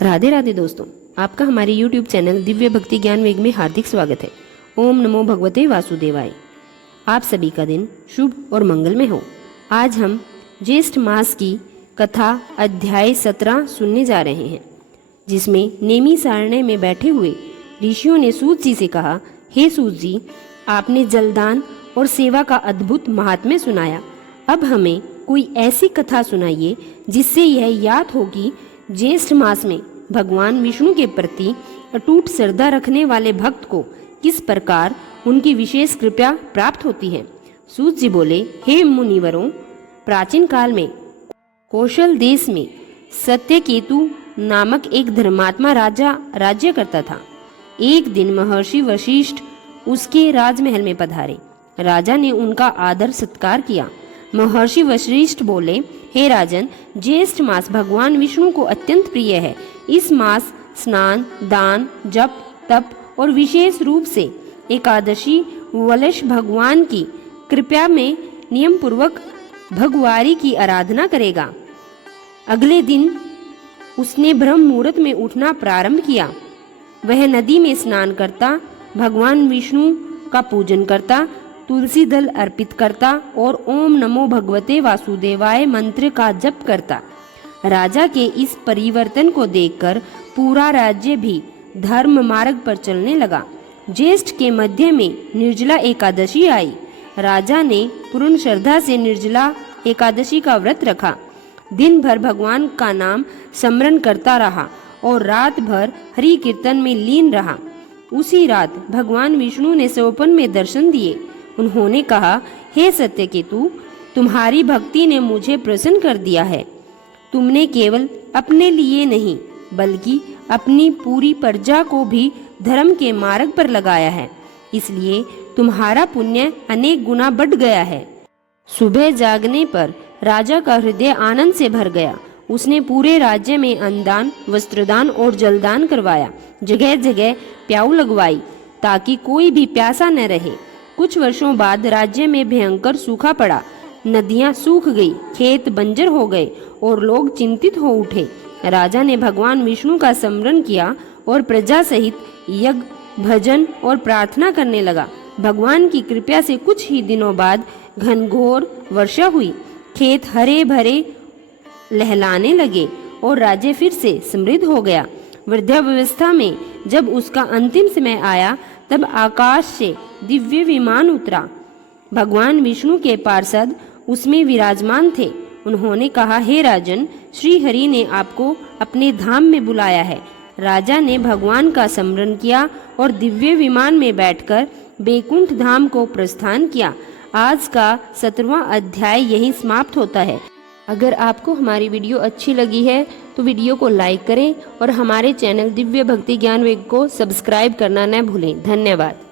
राधे राधे दोस्तों, आपका हमारे YouTube चैनल दिव्य भक्ति ज्ञान वेग में हार्दिक स्वागत है। ओम नमो भगवते वासुदेवाय। आप सभी का दिन शुभ और मंगलमय हो। आज हम ज्येष्ठ मास की कथा अध्याय 17 सुनने जा रहे हैं, जिसमें नेमी सारण्य में बैठे हुए ऋषियों ने सूत जी से कहा, हे सूत जी, आपने जलदान और सेवा का अद्भुत महात्म्य सुनाया। अब हमें कोई ऐसी कथा सुनाइए जिससे यह याद हो कि ज्येष्ठ मास में भगवान विष्णु के प्रति अटूट श्रद्धा रखने वाले भक्त को किस प्रकार उनकी विशेष कृपा प्राप्त होती है। सूत जी बोले, हे मुनिवरों, प्राचीन काल में कौशल देश में सत्यकेतु नामक एक धर्मात्मा राजा राज्य करता था। एक दिन महर्षि वशिष्ठ उसके राजमहल में पधारे। राजा ने उनका आदर सत्कार किया। महर्षि वशिष्ठ बोले, हे राजन, ज्येष्ठ मास भगवान विष्णु को अत्यंत प्रिय है। इस मास स्नान, दान, जप, तप और विशेष रूप से एकादशी वलश भगवान की कृपा में नियम पूर्वक भगवारी की आराधना करेगा। अगले दिन उसने ब्रह्म मुहूर्त में उठना प्रारंभ किया। वह नदी में स्नान करता, भगवान विष्णु का पूजन करता, तुलसी दल अर्पित करता और ओम नमो भगवते वासुदेवाय मंत्र का जप करता। राजा के इस परिवर्तन को देखकर पूरा राज्य भी धर्म मार्ग पर चलने लगा। ज्येष्ठ के मध्य में निर्जला एकादशी आई। राजा ने पूर्ण श्रद्धा से निर्जला एकादशी का व्रत रखा। दिन भर भगवान का नाम स्मरण करता रहा और रात भर हरि कीर्तन में लीन रहा। उसी रात भगवान विष्णु ने स्वप्न में दर्शन दिए। उन्होंने कहा, हे सत्यकेतु, तुम्हारी भक्ति ने मुझे प्रसन्न कर दिया है। तुमने केवल अपने लिए नहीं बल्कि अपनी पूरी प्रजा को भी धर्म के मार्ग पर लगाया है, इसलिए तुम्हारा पुण्य अनेक गुना बढ़ गया है। सुबह जागने पर राजा का हृदय आनंद से भर गया। उसने पूरे राज्य में अन्नदान, वस्त्रदान और जलदान करवाया। जगह जगह प्याऊ लगवाई ताकि कोई भी प्यासा न रहे। कुछ वर्षों बाद राज्य में भयंकर सूखा पड़ा। नदियां सूख गई, खेत बंजर हो गए और लोग चिंतित हो उठे। राजा ने भगवान विष्णु का स्मरण किया और प्रजा सहित यज्ञ, भजन और प्रार्थना करने लगा। भगवान की कृपा से कुछ ही दिनों बाद घनघोर वर्षा हुई। खेत हरे भरे लहलाने लगे और राज्य फिर से समृद्ध हो गया। वृद्धावस्था में जब उसका अंतिम समय आया, तब आकाश से दिव्य विमान उतरा। भगवान विष्णु के पार्षद उसमें विराजमान थे। उन्होंने कहा, हे राजन, श्री हरि ने आपको अपने धाम में बुलाया है। राजा ने भगवान का स्मरण किया और दिव्य विमान में बैठकर बैकुंठ धाम को प्रस्थान किया। आज का 17वां अध्याय यहीं समाप्त होता है। अगर आपको हमारी वीडियो अच्छी लगी है तो वीडियो को लाइक करें और हमारे चैनल दिव्य भक्ति ज्ञान वेग को सब्सक्राइब करना न भूलें। धन्यवाद।